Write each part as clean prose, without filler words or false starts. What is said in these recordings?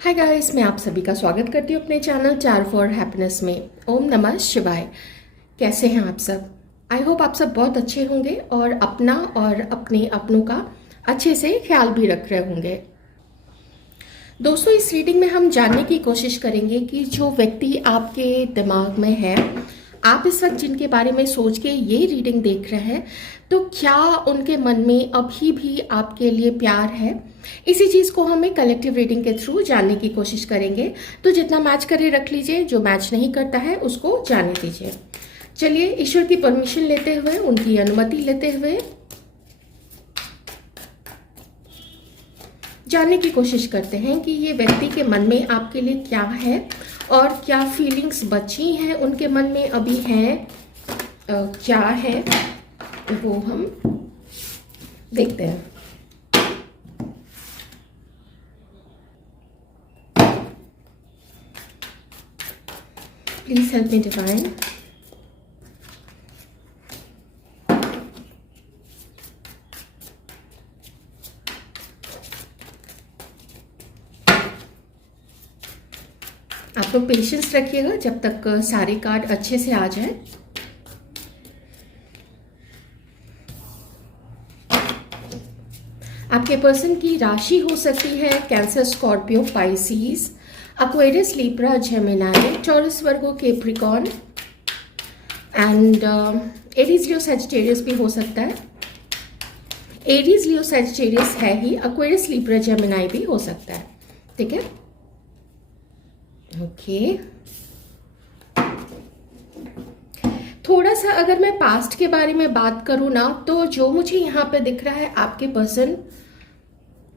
Hi guys, मैं आप सभी का स्वागत करती हूँ अपने चैनल चार फॉर हैप्पीनेस में। ओम नमः शिवाय। कैसे हैं आप सब? आई होप आप सब बहुत अच्छे होंगे और अपना और अपने अपनों का अच्छे से ख्याल भी रख रहे होंगे। दोस्तों, इस रीडिंग में हम जानने की कोशिश करेंगे कि जो व्यक्ति आपके दिमाग में है, आप इस वक्त जिनके बारे में सोच के ये रीडिंग देख रहे हैं, तो क्या उनके मन में अभी भी आपके लिए प्यार है? इसी चीज़ को हम एक कलेक्टिव रीडिंग के थ्रू जानने की कोशिश करेंगे। तो जितना मैच करे रख लीजिए, जो मैच नहीं करता है उसको जाने दीजिए। चलिए, ईश्वर की परमिशन लेते हुए, उनकी अनुमति लेते हुए जानने की कोशिश करते हैं कि ये व्यक्ति के मन में आपके लिए क्या है और क्या फीलिंग्स बची हैं उनके मन में अभी हैं, क्या है वो हम देखते हैं। Please help me divine. आप लोग पेशेंस रखिएगा जब तक सारे कार्ड अच्छे से आ जाए। आपके पर्सन की राशि हो सकती है cancer, Scorpio, Pisces, Aquarius, Libra, Gemini, taurus, Virgo, Capricorn and Aries, Leo, Sagittarius भी हो सकता है। एरीज, लियो, सैजिटेरियस है ही, एक्वेरियस, लिब्रा, जेमिनी भी हो सकता है। ठीक है, ओके। थोड़ा सा अगर मैं पास्ट के बारे में बात करूँ ना, तो जो मुझे यहाँ पे दिख रहा है, आपके पर्सन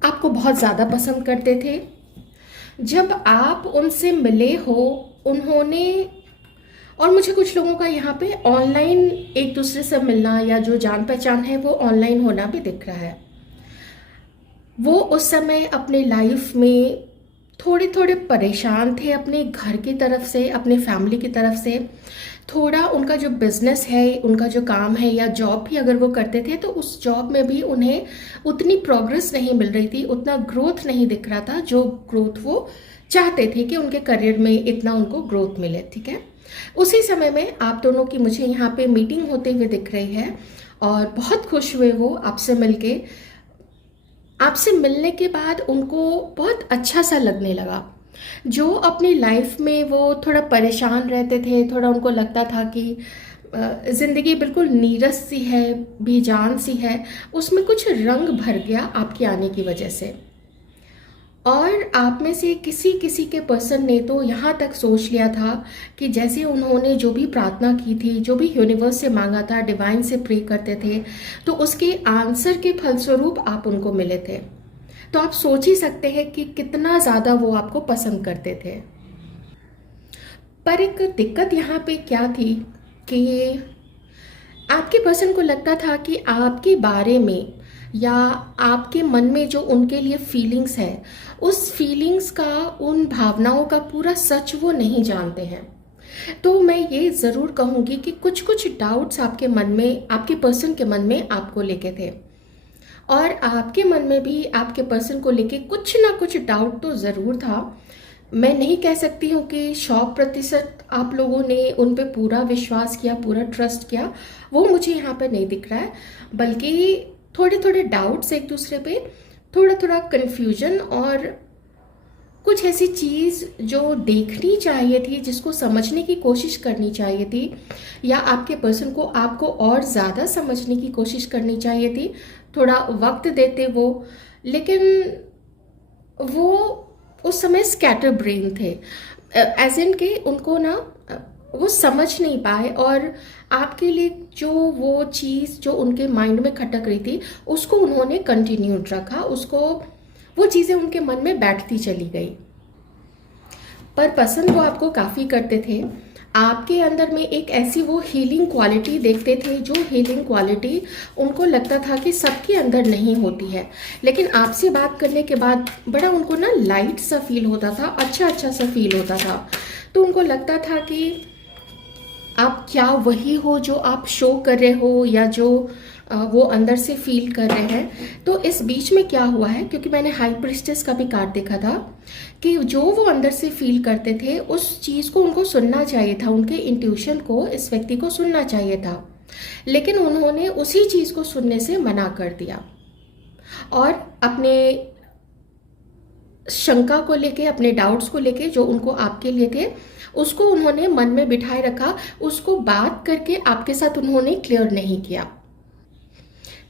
आपको बहुत ज़्यादा पसंद करते थे। जब आप उनसे मिले हो, उन्होंने, और मुझे कुछ लोगों का यहाँ पे ऑनलाइन एक दूसरे से मिलना या जो जान पहचान है वो ऑनलाइन होना भी दिख रहा है। वो उस समय अपने लाइफ में थोड़े थोड़े परेशान थे अपने घर की तरफ से, अपने फैमिली की तरफ से। थोड़ा उनका जो बिजनेस है, उनका जो काम है या जॉब भी अगर वो करते थे, तो उस जॉब में भी उन्हें उतनी प्रोग्रेस नहीं मिल रही थी, उतना ग्रोथ नहीं दिख रहा था जो ग्रोथ वो चाहते थे कि उनके करियर में इतना उनको ग्रोथ मिले। ठीक है, उसी समय में आप दोनों की मुझे यहाँ पे मीटिंग होते हुए दिख रही है और बहुत खुश हुए वो आपसे मिलके। आपसे मिलने के बाद उनको बहुत अच्छा सा लगने लगा। जो अपनी लाइफ में वो थोड़ा परेशान रहते थे, थोड़ा उनको लगता था कि ज़िंदगी बिल्कुल नीरस सी है, बेजान सी है, उसमें कुछ रंग भर गया आपके आने की वजह से। और आप में से किसी किसी के पर्सन ने तो यहाँ तक सोच लिया था कि जैसे उन्होंने जो भी प्रार्थना की थी, जो भी यूनिवर्स से मांगा था, डिवाइन से प्रे करते थे, तो उसके आंसर के फलस्वरूप आप उनको मिले थे। तो आप सोच ही सकते हैं कि कितना ज़्यादा वो आपको पसंद करते थे। पर एक दिक्कत यहाँ पे क्या थी कि आपके पर्सन को लगता था कि आपके बारे में या आपके मन में जो उनके लिए फीलिंग्स है, उस फीलिंग्स का, उन भावनाओं का पूरा सच वो नहीं जानते हैं। तो मैं ये ज़रूर कहूँगी कि कुछ कुछ डाउट्स आपके मन में, आपके पर्सन के मन में आपको लेके थे, और आपके मन में भी आपके पर्सन को लेके कुछ ना कुछ डाउट तो ज़रूर था। मैं नहीं कह सकती हूँ कि 100% आप लोगों ने उन पे पूरा विश्वास किया, पूरा ट्रस्ट किया, वो मुझे यहाँ पे नहीं दिख रहा है। बल्कि थोड़े थोड़े डाउट्स एक दूसरे पे, थोड़ा थोड़ा कन्फ्यूजन, और कुछ ऐसी चीज़ जो देखनी चाहिए थी, जिसको समझने की कोशिश करनी चाहिए थी, या आपके पर्सन को आपको और ज़्यादा समझने की कोशिश करनी चाहिए थी, थोड़ा वक्त देते वो। लेकिन वो उस समय स्कैटर ब्रेन थे, एज इन के उनको ना वो समझ नहीं पाए, और आपके लिए जो वो चीज़ जो उनके माइंड में खटक रही थी, उसको उन्होंने कंटिन्यूड रखा, उसको, वो चीज़ें उनके मन में बैठती चली गई। पर पसंद वो आपको काफ़ी करते थे। आपके अंदर में एक ऐसी वो हीलिंग क्वालिटी देखते थे, जो हीलिंग क्वालिटी उनको लगता था कि सबके अंदर नहीं होती है। लेकिन आपसे बात करने के बाद बड़ा उनको ना लाइट सा फील होता था, अच्छा अच्छा सा फील होता था। तो उनको लगता था कि आप क्या वही हो जो आप शो कर रहे हो, या जो वो अंदर से फील कर रहे हैं। तो इस बीच में क्या हुआ है, क्योंकि मैंने हाई प्रिस्टेस का भी कार्ड देखा था कि जो वो अंदर से फील करते थे उस चीज़ को उनको सुनना चाहिए था, उनके इंट्यूशन को इस व्यक्ति को सुनना चाहिए था, लेकिन उन्होंने उसी चीज़ को सुनने से मना कर दिया और अपने शंका को लेके, अपने डाउट्स को लेके जो उनको आपके लिए थे उसको उन्होंने मन में बिठाए रखा, उसको बात करके आपके साथ उन्होंने क्लियर नहीं किया।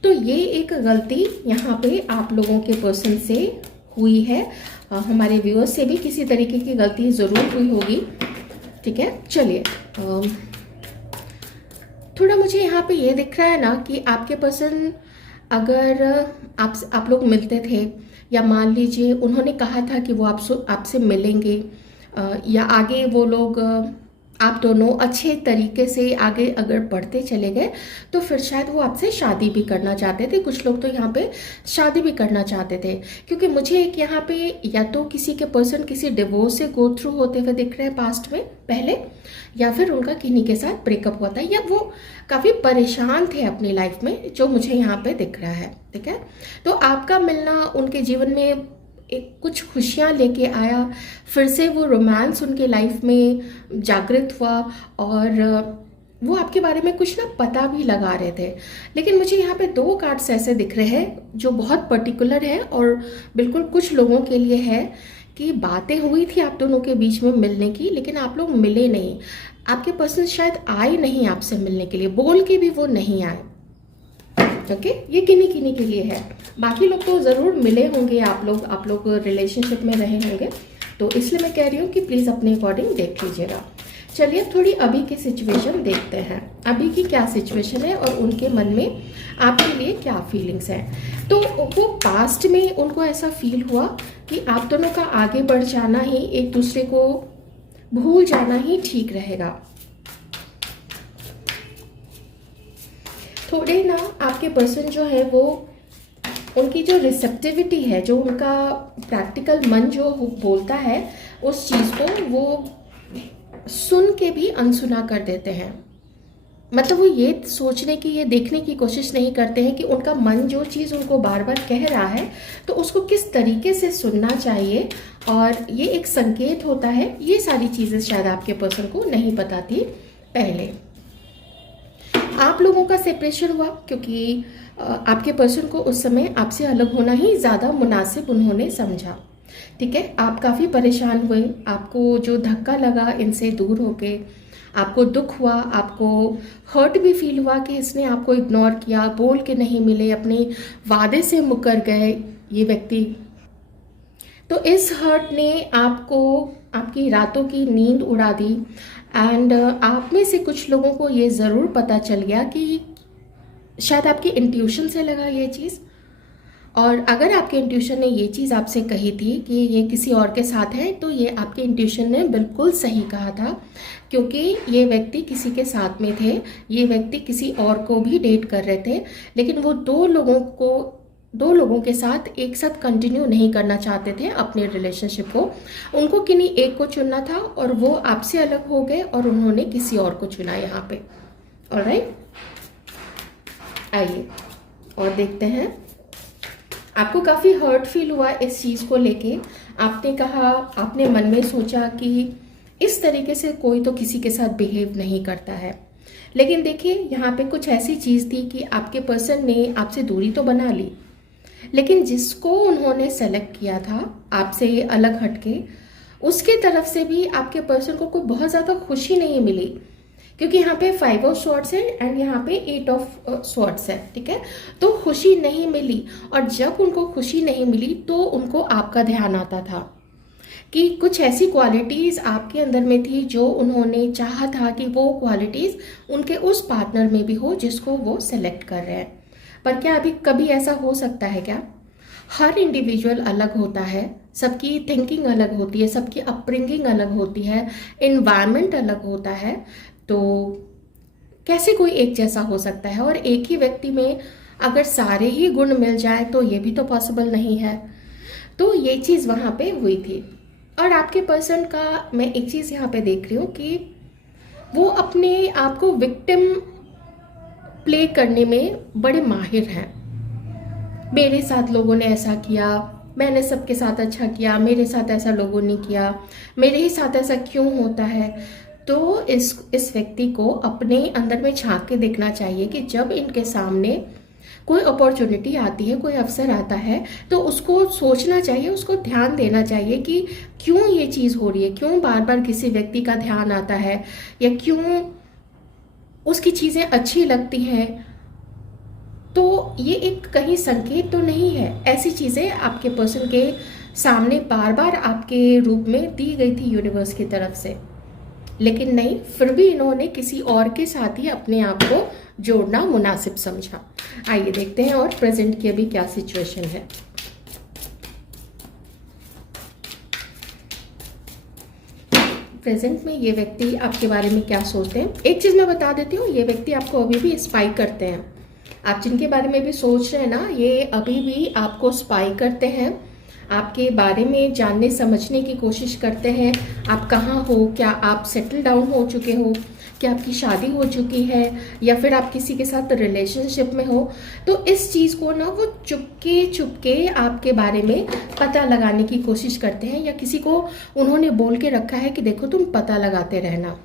तो ये एक गलती यहाँ पे आप लोगों के पर्सन से हुई है। हमारे व्यूअर्स से भी किसी तरीके की गलती ज़रूर हुई होगी। ठीक है, चलिए थोड़ा मुझे यहाँ पे ये दिख रहा है ना कि आपके पर्सन अगर आप लोग मिलते थे, या मान लीजिए उन्होंने कहा था कि वो आपसे मिलेंगे, या आगे वो लोग आप दोनों अच्छे तरीके से आगे अगर बढ़ते चले गए तो फिर शायद वो आपसे शादी भी करना चाहते थे। कुछ लोग तो यहाँ पे शादी भी करना चाहते थे, क्योंकि मुझे एक यहाँ पे या तो किसी के पर्सन किसी डिवोर्स से गो थ्रू होते हुए दिख रहे हैं पास्ट में पहले, या फिर उनका किन्हीं के साथ ब्रेकअप हुआ था, या वो काफ़ी परेशान थे अपनी लाइफ में, जो मुझे यहाँ पे दिख रहा है। ठीक है, तो आपका मिलना उनके जीवन में एक कुछ खुशियाँ लेके आया, फिर से वो रोमांस उनके लाइफ में जागृत हुआ और वो आपके बारे में कुछ ना पता भी लगा रहे थे। लेकिन मुझे यहाँ पे दो कार्ड्स ऐसे दिख रहे हैं जो बहुत पर्टिकुलर है और बिल्कुल कुछ लोगों के लिए है कि बातें हुई थी आप दोनों के बीच में मिलने की, लेकिन आप लोग मिले नहीं। आपके पर्सन शायद आए नहीं आपसे मिलने के लिए, बोल के भी वो नहीं आए। ओके, ये किन्हीं किन्हीं के लिए है, बाकी लोग तो ज़रूर मिले होंगे, आप लोग रिलेशनशिप में रहे होंगे, तो इसलिए मैं कह रही हूँ कि प्लीज़ अपने अकॉर्डिंग देख लीजिएगा। चलिए थोड़ी अभी की सिचुएशन देखते हैं, अभी की क्या सिचुएशन है और उनके मन में आपके लिए क्या फीलिंग्स हैं। तो वो पास्ट में उनको ऐसा फील हुआ कि आप दोनों का आगे बढ़ जाना ही, एक दूसरे को भूल जाना ही ठीक रहेगा। थोड़े ना आपके पर्सन जो है वो, उनकी जो रिसेप्टिविटी है, जो उनका प्रैक्टिकल मन जो बोलता है उस चीज़ को वो सुन के भी अनसुना कर देते हैं। मतलब वो ये सोचने की, ये देखने की कोशिश नहीं करते हैं कि उनका मन जो चीज़ उनको बार बार कह रहा है तो उसको किस तरीके से सुनना चाहिए, और ये एक संकेत होता है। ये सारी चीज़ें शायद आपके पर्सन को नहीं पता थी पहले। आप लोगों का सेपरेशन हुआ क्योंकि आपके पर्सन को उस समय आपसे अलग होना ही ज़्यादा मुनासिब उन्होंने समझा। ठीक है, आप काफ़ी परेशान हुए, आपको जो धक्का लगा इनसे दूर होके, आपको दुख हुआ, आपको हर्ट भी फील हुआ कि इसने आपको इग्नोर किया, बोल के नहीं मिले, अपने वादे से मुकर गए ये व्यक्ति। तो इस हर्ट ने आपको, आपकी रातों की नींद उड़ा दी। एंड आप में से कुछ लोगों को ये ज़रूर पता चल गया कि शायद आपकी इंट्यूशन से लगा ये चीज़, और अगर आपके इंट्यूशन ने ये चीज़ आपसे कही थी कि ये किसी और के साथ है, तो ये आपके इंट्यूशन ने बिल्कुल सही कहा था, क्योंकि ये व्यक्ति किसी के साथ में थे, ये व्यक्ति किसी और को भी डेट कर रहे थे, लेकिन वो दो लोगों के साथ एक साथ कंटिन्यू नहीं करना चाहते थे अपने रिलेशनशिप को। उनको किन्हीं एक को चुनना था और वो आपसे अलग हो गए और उन्होंने किसी और को चुना यहाँ पे। ऑलराइट, आइए और देखते हैं। आपको काफ़ी हर्ट फील हुआ इस चीज़ को लेके। आपने कहा, आपने मन में सोचा कि इस तरीके से कोई तो किसी के साथ बिहेव नहीं करता है, लेकिन देखिए यहाँ पे कुछ ऐसी चीज़ थी कि आपके पर्सन ने आपसे दूरी तो बना ली, लेकिन जिसको उन्होंने सेलेक्ट किया था आपसे अलग हटके, उसके तरफ से भी आपके पर्सन को कोई बहुत ज़्यादा खुशी नहीं मिली, क्योंकि यहाँ पे 5 ऑफ स्वॉर्ड्स है एंड यहाँ पे 8 ऑफ स्वॉर्ड्स है। ठीक है, तो खुशी नहीं मिली, और जब उनको खुशी नहीं मिली तो उनको आपका ध्यान आता था कि कुछ ऐसी क्वालिटीज़ आपके अंदर में थी जो उन्होंने चाहा था कि वो क्वालिटीज़ उनके उस पार्टनर में भी हो जिसको वो सेलेक्ट कर रहे हैं। पर क्या अभी कभी ऐसा हो सकता है क्या? हर इंडिविजुअल अलग होता है, सबकी थिंकिंग अलग होती है, सबकी अपब्रिंगिंग अलग होती है, एनवायरनमेंट अलग होता है, तो कैसे कोई एक जैसा हो सकता है? और एक ही व्यक्ति में अगर सारे ही गुण मिल जाए तो ये भी तो पॉसिबल नहीं है। तो ये चीज़ वहाँ पे हुई थी। और आपके पर्सन का मैं एक चीज़ यहाँ पे देख रही हूँ कि वो अपने आप को विक्टिम प्ले करने में बड़े माहिर हैं। मेरे साथ लोगों ने ऐसा किया, मैंने सबके साथ अच्छा किया, मेरे साथ ऐसा लोगों ने किया, मेरे ही साथ ऐसा क्यों होता है। तो इस व्यक्ति को अपने अंदर में झांक के देखना चाहिए कि जब इनके सामने कोई अपॉर्चुनिटी आती है, कोई अवसर आता है, तो उसको सोचना चाहिए, उसको ध्यान देना चाहिए कि क्यों ये चीज़ हो रही है, क्यों बार बार किसी व्यक्ति का ध्यान आता है, या क्यों उसकी चीज़ें अच्छी लगती हैं। तो ये एक कहीं संकेत तो नहीं है, ऐसी चीज़ें आपके पर्सन के सामने बार बार आपके रूप में दी गई थी यूनिवर्स की तरफ से, लेकिन नहीं, फिर भी इन्होंने किसी और के साथ ही अपने आप को जोड़ना मुनासिब समझा। आइए देखते हैं और प्रेजेंट की अभी क्या सिचुएशन है। प्रेजेंट में ये व्यक्ति आपके बारे में क्या सोचते हैं। एक चीज़ मैं बता देती हूँ, ये व्यक्ति आपको अभी भी स्पाई करते हैं। आप जिनके बारे में भी सोच रहे हैं ना, ये अभी भी आपको स्पाई करते हैं, आपके बारे में जानने समझने की कोशिश करते हैं। आप कहाँ हो, क्या आप सेटल डाउन हो चुके हो, क्या आपकी शादी हो चुकी है, या फिर आप किसी के साथ रिलेशनशिप में हो। तो इस चीज़ को ना वो चुपके चुपके आपके बारे में पता लगाने की कोशिश करते हैं, या किसी को उन्होंने बोल के रखा है कि देखो तुम पता लगाते रहना,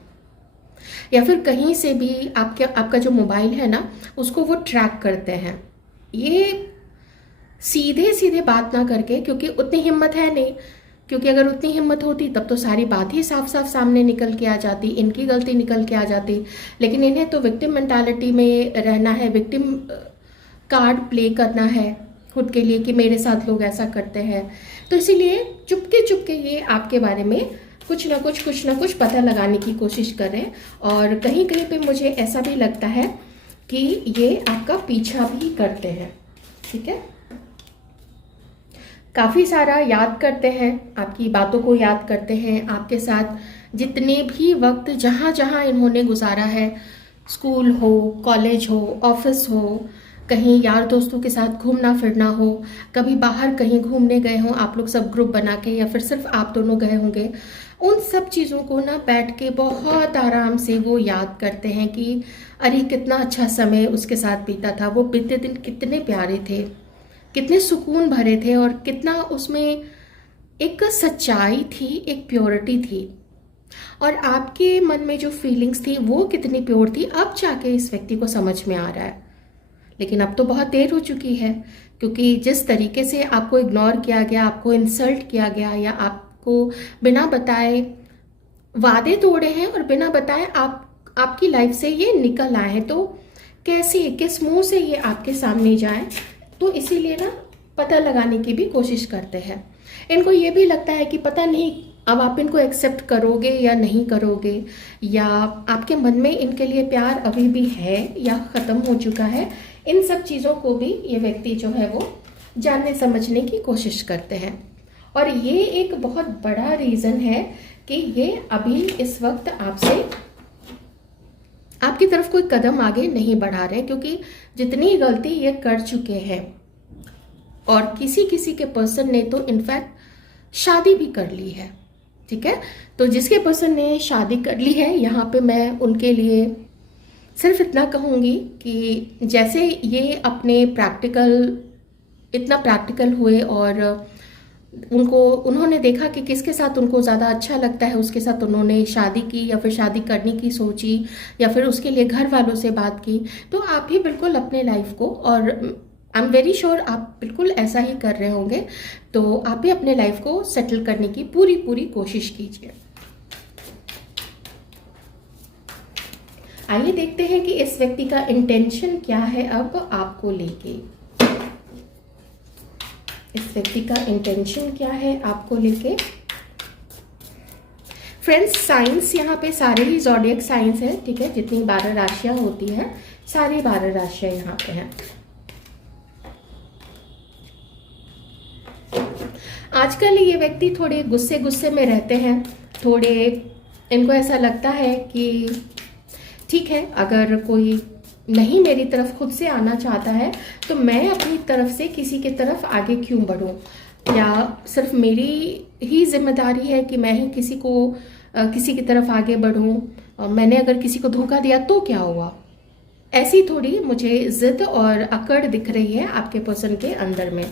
या फिर कहीं से भी आपका जो मोबाइल है ना उसको वो ट्रैक करते हैं। ये सीधे सीधे बात ना करके, क्योंकि उतनी हिम्मत है नहीं, क्योंकि अगर उतनी हिम्मत होती तब तो सारी बात ही साफ साफ सामने निकल के आ जाती, इनकी गलती निकल के आ जाती। लेकिन इन्हें तो विक्टिम मेंटालिटी में रहना है, विक्टिम कार्ड प्ले करना है खुद के लिए कि मेरे साथ लोग ऐसा करते हैं। तो इसीलिए चुपके चुपके ये आपके बारे में कुछ ना कुछ पता लगाने की कोशिश कर रहे हैं। और कहीं कहीं पे मुझे ऐसा भी लगता है कि ये आपका पीछा भी करते हैं। ठीक है, काफ़ी सारा याद करते हैं, आपकी बातों को याद करते हैं। आपके साथ जितने भी वक्त जहाँ जहाँ इन्होंने गुजारा है, स्कूल हो, कॉलेज हो, ऑफिस हो, कहीं यार दोस्तों के साथ घूमना फिरना हो, कभी बाहर कहीं घूमने गए हों आप लोग सब ग्रुप बना के, या फिर सिर्फ आप दोनों गए होंगे, उन सब चीज़ों को ना बैठ के बहुत आराम से वो याद करते हैं कि अरे कितना अच्छा समय उसके साथ बीता था, वो बीते दिन कितने प्यारे थे, कितने सुकून भरे थे, और कितना उसमें एक सच्चाई थी, एक प्योरिटी थी, और आपके मन में जो फीलिंग्स थी वो कितनी प्योर थी, अब जाके इस व्यक्ति को समझ में आ रहा है। लेकिन अब तो बहुत देर हो चुकी है, क्योंकि जिस तरीके से आपको इग्नोर किया गया, आपको इंसल्ट किया गया, या आपको बिना बताए वादे तोड़े हैं और बिना बताए आपकी लाइफ से ये निकल आए हैं, तो कैसे, किस मुंह से ये आपके सामने जाए। तो इसीलिए ना पता लगाने की भी कोशिश करते हैं। इनको ये भी लगता है कि पता नहीं अब आप इनको एक्सेप्ट करोगे या नहीं करोगे, या आपके मन में इनके लिए प्यार अभी भी है या ख़त्म हो चुका है। इन सब चीज़ों को भी ये व्यक्ति जो है वो जानने समझने की कोशिश करते हैं। और ये एक बहुत बड़ा रीज़न है कि ये अभी इस वक्त आपकी तरफ कोई कदम आगे नहीं बढ़ा रहे, क्योंकि जितनी गलती ये कर चुके हैं, और किसी किसी के पर्सन ने तो इनफैक्ट शादी भी कर ली है। ठीक है, तो जिसके पर्सन ने शादी कर ली है, यहाँ पे मैं उनके लिए सिर्फ इतना कहूँगी कि जैसे ये अपने इतना प्रैक्टिकल हुए, और उन्होंने देखा कि किसके साथ उनको ज़्यादा अच्छा लगता है, उसके साथ उन्होंने शादी की, या फिर शादी करने की सोची, या फिर उसके लिए घर वालों से बात की। तो आप भी बिल्कुल अपने लाइफ को, और आई एम वेरी श्योर आप बिल्कुल ऐसा ही कर रहे होंगे, तो आप भी अपने लाइफ को सेटल करने की पूरी पूरी कोशिश कीजिए। आइए देखते हैं कि इस व्यक्ति का इंटेंशन क्या है अब आपको लेके। इस व्यक्ति का इंटेंशन क्या है आपको लेके। फ्रेंड्स, साइंस यहाँ पे सारे ही ज़ोडिएक साइंस है। ठीक है, जितनी 12 राशियां होती हैं, सारी 12 राशियां यहाँ पे हैं। आजकल ये व्यक्ति थोड़े गुस्से में रहते हैं, थोड़े इनको ऐसा लगता है कि ठीक है, अगर कोई नहीं मेरी तरफ खुद से आना चाहता है तो मैं अपनी तरफ से किसी की तरफ आगे क्यों बढ़ूं, या सिर्फ मेरी ही जिम्मेदारी है कि मैं ही किसी की तरफ आगे बढ़ूं। मैंने अगर किसी को धोखा दिया तो क्या हुआ, ऐसी थोड़ी मुझे जिद और अकड़ दिख रही है आपके पर्सन के अंदर में।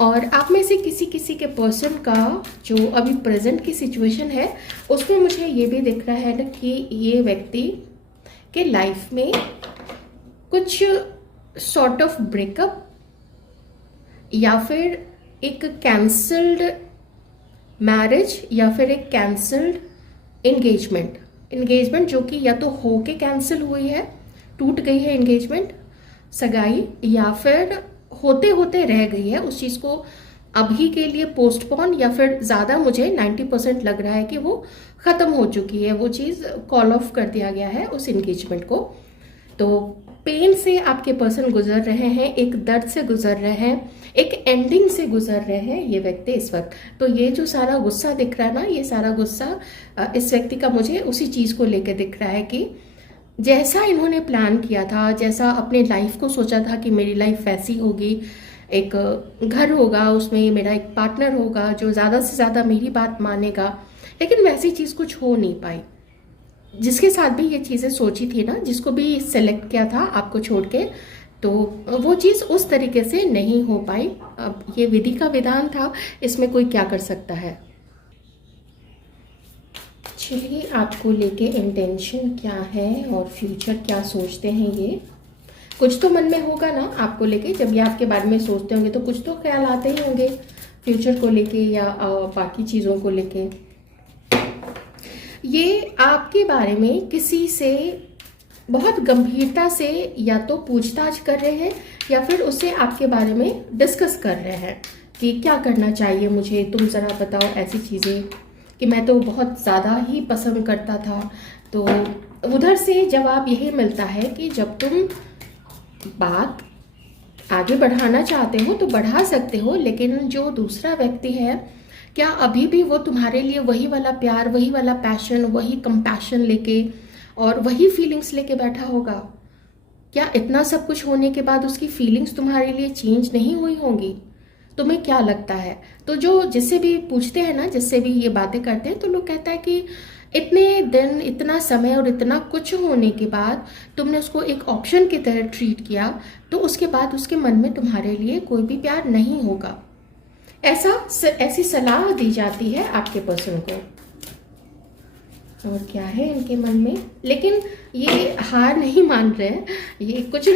और आप में से किसी किसी के पर्सन का जो अभी प्रेजेंट की सिचुएशन है उसमें मुझे ये भी दिख रहा है ना कि ये व्यक्ति के लाइफ में कुछ सॉर्ट ऑफ ब्रेकअप या फिर एक कैंसल्ड मैरिज या फिर एक कैंसल्ड एंगेजमेंट जो कि या तो हो के कैंसिल हुई है, टूट गई है एंगेजमेंट, सगाई, या फिर होते होते रह गई है, उस चीज़ को अभी के लिए पोस्टपोन, या फिर ज़्यादा मुझे 90% लग रहा है कि वो ख़त्म हो चुकी है, वो चीज़ कॉल ऑफ कर दिया गया है उस एंगेजमेंट को। तो पेन से आपके पर्सन गुजर रहे हैं, एक दर्द से गुजर रहे हैं, एक एंडिंग से गुजर रहे हैं ये व्यक्ति इस वक्त। तो ये जो सारा गुस्सा दिख रहा है ना, ये सारा गुस्सा इस व्यक्ति का मुझे उसी चीज़ को लेकर दिख रहा है कि जैसा इन्होंने प्लान किया था, जैसा अपने लाइफ को सोचा था कि मेरी लाइफ वैसी होगी, एक घर होगा, उसमें मेरा एक पार्टनर होगा जो ज़्यादा से ज़्यादा मेरी बात मानेगा, लेकिन वैसी चीज़ कुछ हो नहीं पाई। जिसके साथ भी ये चीज़ें सोची थी ना, जिसको भी सेलेक्ट किया था आपको छोड़ के, तो वो चीज़ उस तरीके से नहीं हो पाई। अब ये विधि का विधान था, इसमें कोई क्या कर सकता है। चलिए, आपको लेके इंटेंशन क्या है और फ्यूचर क्या सोचते हैं ये। कुछ तो मन में होगा ना आपको लेके, जब ये आपके बारे में सोचते होंगे तो कुछ तो ख्याल आते ही होंगे फ्यूचर को लेके या बाकी चीज़ों को लेके। ये आपके बारे में किसी से बहुत गंभीरता से या तो पूछताछ कर रहे हैं या फिर उससे आपके बारे में डिस्कस कर रहे हैं कि क्या करना चाहिए मुझे, तुम ज़रा बताओ ऐसी चीज़ें कि मैं तो बहुत ज़्यादा ही पसंद करता था। तो उधर से जवाब यही मिलता है कि जब तुम बात आगे बढ़ाना चाहते हो तो बढ़ा सकते हो, लेकिन जो दूसरा व्यक्ति है क्या अभी भी वो तुम्हारे लिए वही वाला प्यार, वही वाला पैशन, वही कंपैशन लेके और वही फीलिंग्स लेके बैठा होगा? क्या इतना सब कुछ होने के बाद उसकी फीलिंग्स तुम्हारे लिए चेंज नहीं हुई होंगी? तुम्हें क्या लगता है? तो जो जिससे भी पूछते हैं ना, जिससे भी ये बातें करते हैं, तो लोग कहता है कि इतने दिन, इतना समय और इतना कुछ होने के बाद तुमने उसको एक ऑप्शन की तरह ट्रीट किया, तो उसके बाद उसके मन में तुम्हारे लिए कोई भी प्यार नहीं होगा। ऐसी सलाह दी जाती है आपके पर्सन को। और क्या है इनके मन में, लेकिन ये हार नहीं मान रहे हैं, ये कुछ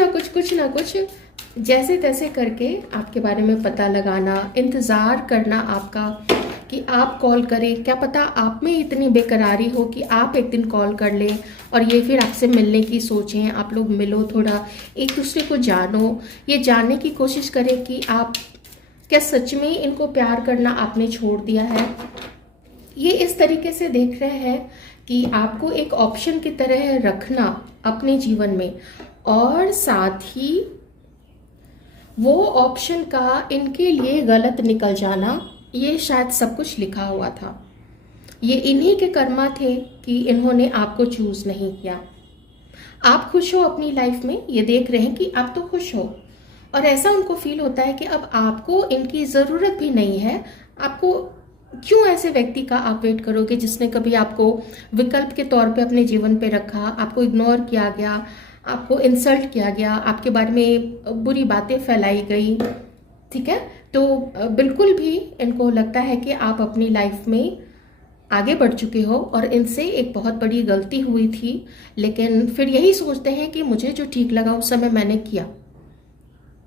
ना कुछ जैसे तैसे करके आपके बारे में पता लगाना, इंतज़ार करना आपका कि आप कॉल करें। क्या पता आप में इतनी बेकरारी हो कि आप एक दिन कॉल कर लें और ये फिर आपसे मिलने की सोचें, आप लोग मिलो, थोड़ा एक दूसरे को जानो, ये जानने की कोशिश करें कि आप क्या सच में इनको प्यार करना आपने छोड़ दिया है। ये इस तरीके से देख रहे हैं कि आपको एक ऑप्शन की तरह रखना अपने जीवन में, और साथ ही वो ऑप्शन का इनके लिए गलत निकल जाना, ये शायद सब कुछ लिखा हुआ था। ये इन्हीं के कर्मा थे कि इन्होंने आपको चूज नहीं किया। आप खुश हो अपनी लाइफ में, ये देख रहे हैं कि आप तो खुश हो, और ऐसा उनको फील होता है कि अब आपको इनकी ज़रूरत भी नहीं है। आपको क्यों ऐसे व्यक्ति का आप वेट करोगे जिसने कभी आपको विकल्प के तौर पे अपने जीवन पे रखा, आपको इग्नोर किया गया, आपको इंसल्ट किया गया, आपके बारे में बुरी बातें फैलाई गई, ठीक है। तो बिल्कुल भी इनको लगता है कि आप अपनी लाइफ में आगे बढ़ चुके हो और इनसे एक बहुत बड़ी गलती हुई थी, लेकिन फिर यही सोचते हैं कि मुझे जो ठीक लगा उस समय मैंने किया,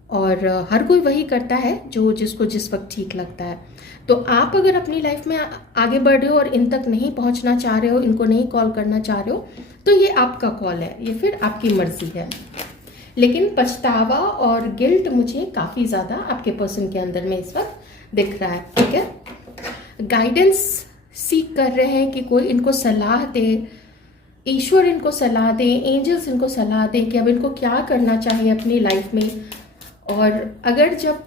और हर कोई वही करता है जो जिसको जिस वक्त ठीक लगता है। तो आप अगर अपनी लाइफ में आगे बढ़ रहे हो और इन तक नहीं पहुंचना चाह रहे हो, इनको नहीं कॉल करना चाह रहे हो, तो ये आपका कॉल है, ये फिर आपकी मर्जी है। लेकिन पछतावा और गिल्ट मुझे काफ़ी ज़्यादा आपके पर्सन के अंदर में इस वक्त दिख रहा है, ठीक है। गाइडेंस सीख कर रहे हैं कि कोई इनको सलाह दे, ईश्वर इनको सलाह दे, एंजल्स इनको सलाह दे कि अब इनको क्या करना चाहिए अपनी लाइफ में। और अगर जब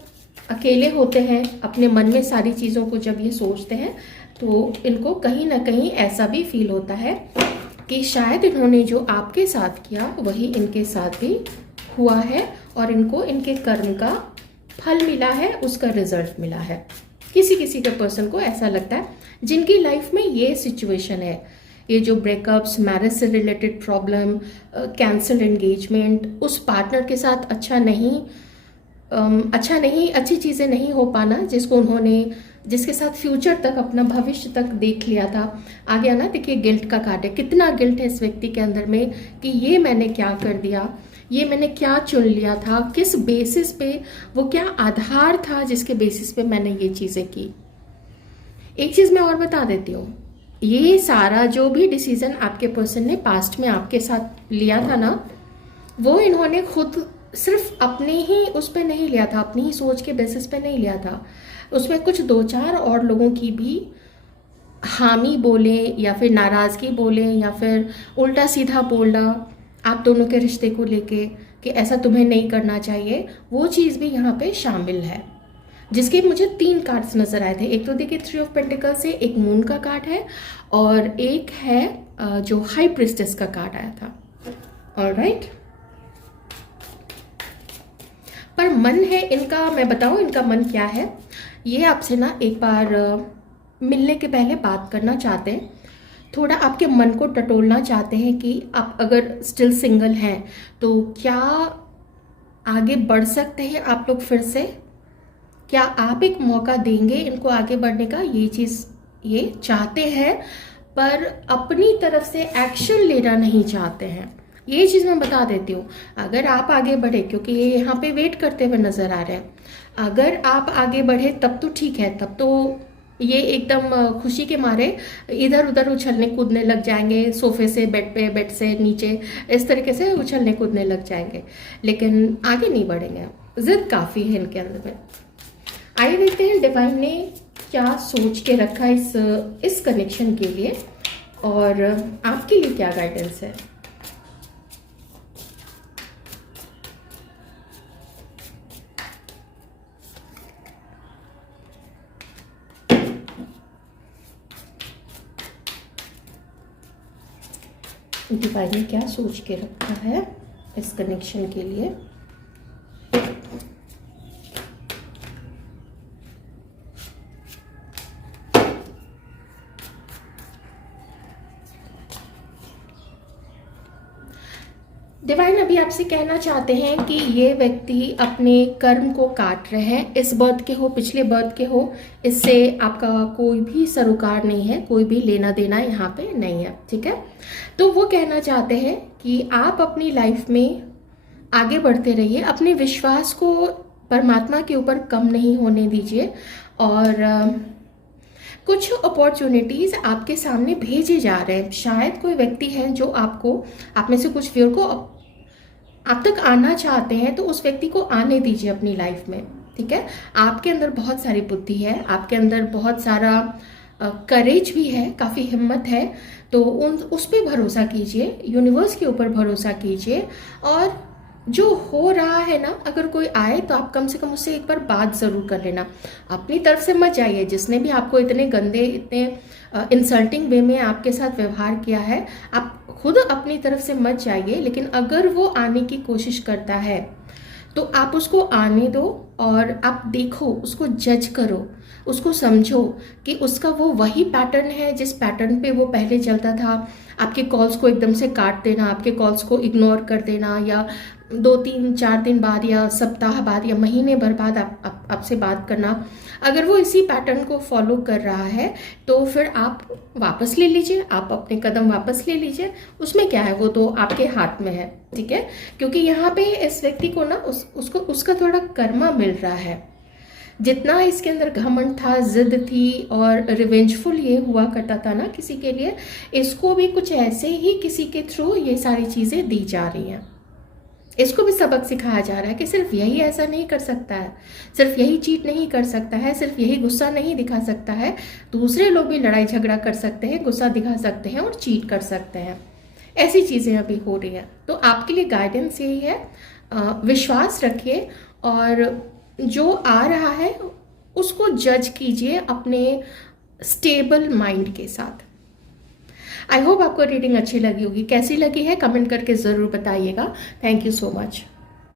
अकेले होते हैं, अपने मन में सारी चीज़ों को जब ये सोचते हैं, तो इनको कहीं ना कहीं ऐसा भी फील होता है कि शायद इन्होंने जो आपके साथ किया वही इनके साथ भी हुआ है, और इनको इनके कर्म का फल मिला है, उसका रिजल्ट मिला है। किसी किसी के पर्सन को ऐसा लगता है जिनकी लाइफ में ये सिचुएशन है, ये जो ब्रेकअप्स, मैरिज से रिलेटेड प्रॉब्लम, कैंसल एंगेजमेंट, उस पार्टनर के साथ अच्छी चीज़ें नहीं हो पाना जिसको उन्होंने, जिसके साथ फ्यूचर तक, अपना भविष्य तक देख लिया था। आ गया ना, देखिए गिल्ट का कार्ड है। कितना गिल्ट है इस व्यक्ति के अंदर में कि ये मैंने क्या कर दिया, ये मैंने क्या चुन लिया था, किस बेसिस पे, वो क्या आधार था जिसके बेसिस पे मैंने ये चीज़ें की। एक चीज़ मैं और बता देती हूँ, ये सारा जो भी डिसीजन आपके पर्सन ने पास्ट में आपके साथ लिया था ना, वो इन्होंने खुद सिर्फ अपने ही उस पर नहीं लिया था, अपनी ही सोच के बेसिस पे नहीं लिया था। उसमें कुछ 2-4 और लोगों की भी हामी बोले या फिर नाराज़गी बोले या फिर उल्टा सीधा बोलना आप दोनों के रिश्ते को लेके कि ऐसा तुम्हें नहीं करना चाहिए, वो चीज़ भी यहाँ पे शामिल है। जिसके मुझे 3 कार्ड्स नजर आए थे। एक तो देखिए 3 ऑफ पेंटिकल्स से, एक मून का कार्ड है और एक है जो हाई प्रिस्टेस का कार्ड आया था। ऑलराइट, पर मन है इनका, मैं बताऊं इनका मन क्या है। ये आपसे ना एक बार मिलने के पहले बात करना चाहते हैं, थोड़ा आपके मन को टटोलना चाहते हैं कि आप अगर स्टिल सिंगल हैं तो क्या आगे बढ़ सकते हैं आप लोग फिर से, क्या आप एक मौका देंगे इनको आगे बढ़ने का। ये चीज़ ये चाहते हैं पर अपनी तरफ से एक्शन लेना नहीं चाहते हैं। ये चीज़ मैं बता देती हूँ, अगर आप आगे बढ़े, क्योंकि ये यहाँ पे वेट करते हुए नज़र आ रहे हैं, अगर आप आगे बढ़े तब तो ठीक है, तब तो ये एकदम खुशी के मारे इधर उधर उछलने कूदने लग जाएंगे, सोफे से बेड पे, बेड से नीचे, इस तरीके से उछलने कूदने लग जाएंगे, लेकिन आगे नहीं बढ़ेंगे। जिद काफ़ी है इनके अंदर में। आइए देखते हैं डिवाइन ने क्या सोच के रखा इस कनेक्शन के लिए और आपके लिए क्या गाइडेंस है। डिवाइन ने क्या सोच के रखा है इस कनेक्शन के लिए। डिवाइन अभी आपसे कहना चाहते हैं कि ये व्यक्ति अपने कर्म को काट रहे हैं, इस बर्थ के हो, पिछले बर्थ के हो, इससे आपका कोई भी सरोकार नहीं है, कोई भी लेना देना यहाँ पे नहीं है, ठीक है। तो वो कहना चाहते हैं कि आप अपनी लाइफ में आगे बढ़ते रहिए, अपने विश्वास को परमात्मा के ऊपर कम नहीं होने दीजिए और कुछ अपॉर्चुनिटीज़ आपके सामने भेजे जा रहे हैं। शायद कोई व्यक्ति है जो आपको, आप में से कुछ व्यूअर को आप तक आना चाहते हैं, तो उस व्यक्ति को आने दीजिए अपनी लाइफ में, ठीक है। आपके अंदर बहुत सारी बुद्धि है, आपके अंदर बहुत सारा करेज भी है, काफ़ी हिम्मत है, तो उस पर भरोसा कीजिए, यूनिवर्स के ऊपर भरोसा कीजिए और जो हो रहा है ना, अगर कोई आए तो आप कम से कम उससे एक बार बात ज़रूर कर लेना। अपनी तरफ से मत जाइए, जिसने भी आपको इतने गंदे, इतने इंसल्टिंग वे में आपके साथ व्यवहार किया है, आप खुद अपनी तरफ से मत जाइए। लेकिन अगर वो आने की कोशिश करता है तो आप उसको आने दो और आप देखो, उसको जज करो, उसको समझो कि उसका वो वही पैटर्न है जिस पैटर्न पे वो पहले चलता था। आपके कॉल्स को एकदम से काट देना, आपके कॉल्स को इग्नोर कर देना, या 2-3-4 दिन बाद या सप्ताह बाद या महीने भर बाद आपसे बात करना। अगर वो इसी पैटर्न को फॉलो कर रहा है तो फिर आप वापस ले लीजिए, आप अपने कदम वापस ले लीजिए, उसमें क्या है, वो तो आपके हाथ में है, ठीक है। क्योंकि यहाँ पे इस व्यक्ति को ना उसको उसका थोड़ा कर्मा मिल रहा है। जितना इसके अंदर घमंड था, जिद थी और रिवेंजफुल ये हुआ करता था ना किसी के लिए, इसको भी कुछ ऐसे ही किसी के थ्रू ये सारी चीज़ें दी जा रही हैं। इसको भी सबक सिखाया जा रहा है कि सिर्फ यही ऐसा नहीं कर सकता है, सिर्फ यही चीट नहीं कर सकता है, सिर्फ यही गुस्सा नहीं दिखा सकता है, दूसरे लोग भी लड़ाई झगड़ा कर सकते हैं, गुस्सा दिखा सकते हैं और चीट कर सकते हैं। ऐसी चीज़ें अभी हो रही हैं। तो आपके लिए गाइडेंस यही है, विश्वास रखिए और जो आ रहा है उसको जज कीजिए अपने स्टेबल माइंड के साथ। आई होप आपको रीडिंग अच्छी लगी होगी। कैसी लगी है कमेंट करके ज़रूर बताइएगा। Thank you so much.